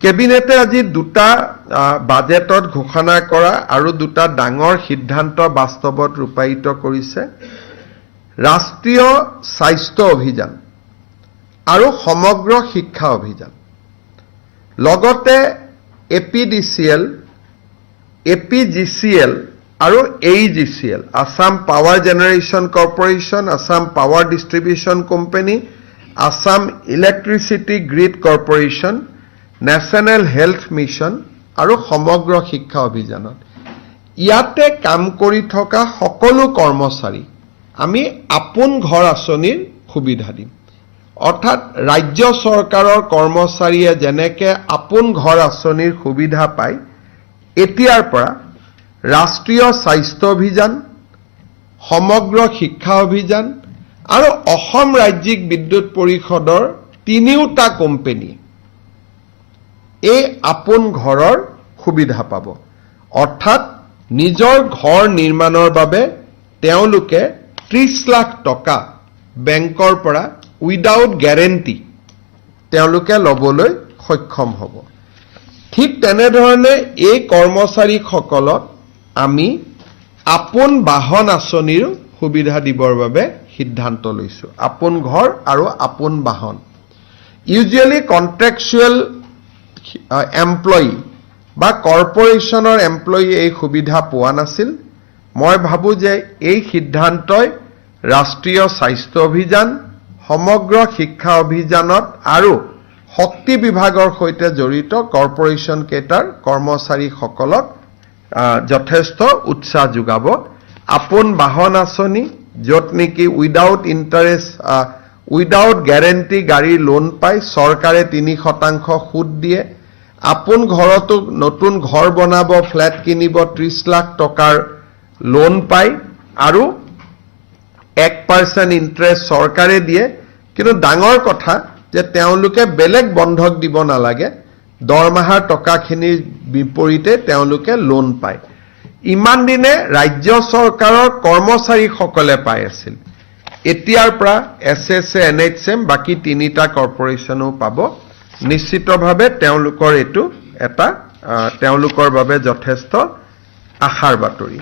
কেবিনেটে আজি দুটা বাজেটত ঘোষণা কৰা আৰু দুটা ডাঙৰ সিদ্ধান্ত বাস্তৱত ৰূপায়িত কৰিছে ৰাষ্ট্ৰীয় স্বাস্থ্য অভিযান আৰু সমগ্ৰ শিক্ষা অভিযান লগতে এপিডিচিএল এপিজিচিএল আৰু AEGCL Assam power generation corporation Assam power distribution company Assam electricity grid corporation national health mission আৰু সমগ্ৰ শিক্ষা অভিযানত ইয়াতে কাম কৰি থকা সকলো কৰ্মচাৰী আমি আপোন ঘৰ আঁচনিৰ সুবিধা দিম অৰ্থাৎ ৰাজ্য চৰকাৰৰ কৰ্মচাৰীয়ে যেনেকে আপোন ঘৰ আঁচনিৰ সুবিধা পায় এতিয়াৰ পৰা ৰাষ্ট্ৰীয় স্বাস্থ্য অভিযান সমগ্ৰ শিক্ষা অভিযান আৰু অসম ৰাজ্যিক বিদ্যুৎ পৰিষদৰ তিনিওটা কোম্পানী এই আপোন ঘৰৰ সুবিধা পাব অৰ্থাৎ নিজৰ ঘৰ নিৰ্মাণৰ বাবে তেওঁলোকে 30 লাখ টকা বেংকৰ পৰা উইদাউট গ্যাৰেন্টি তেওঁলোকে লবলৈ সক্ষম হ'ব ঠিক তেনেধৰণে এই কৰ্মচাৰীসকলক আমি আপোন বাহন আঁচনিৰ সুবিধা দিবৰ বাবে সিদ্ধান্ত লৈছো আপোন ঘৰ আৰু আপোন বাহন ইউজুৱেলি কন্ট্ৰেকচুৱেল এমপ্লয়ী বা কৰ্পোৰেশ্যনৰ এমপ্লয়ী এই সুবিধা পোৱা নাছিল মই ভাবো যে এই সিদ্ধান্তই ৰাষ্ট্ৰীয় স্বাস্থ্য অভিযান সমগ্ৰ শিক্ষা অভিযানত আৰু শক্তি বিভাগৰ সৈতে জড়িত কৰ্পোৰেশ্যন কেটাৰ কৰ্মচাৰীসকলক যথেষ্ট উৎসাহ যোগাব আপোন বাহন আঁচনি য'ত নেকি উইদাউট ইণ্টাৰেষ্ট উইদাউট গ্যাৰেন্টি গাড়ী লোন পায় চৰকাৰে 3% সুদ দিয়ে আপোন ঘৰতো নতুন ঘৰ বনাব ফ্ল্যাট কিনিব 30 লাখ টকাৰ লোন পায় আৰু 1% ইন্টাৰেষ্ট চৰকাৰে দিয়ে কিন্তু ডাঙৰ কথা যে তেওঁলোকে বেলেগ বন্ধক দিব নালাগে দৰমহাৰ টকাখিনিৰ বিপৰীতে তেওঁলোকে লোন পায় ইমান দিনে ৰাজ্য চৰকাৰৰ কৰ্মচাৰীসকলে পাই আছিল এতিয়াৰ পৰা এছএছএ এনএইচএম বাকি তিনিটা কৰ্পোৰেশ্যনো পাব নিশ্চিতভাৱে তেওঁলোকৰ এটো এটা তেওঁলোকৰ বাবে যথেষ্ট আশাৰ বাতৰি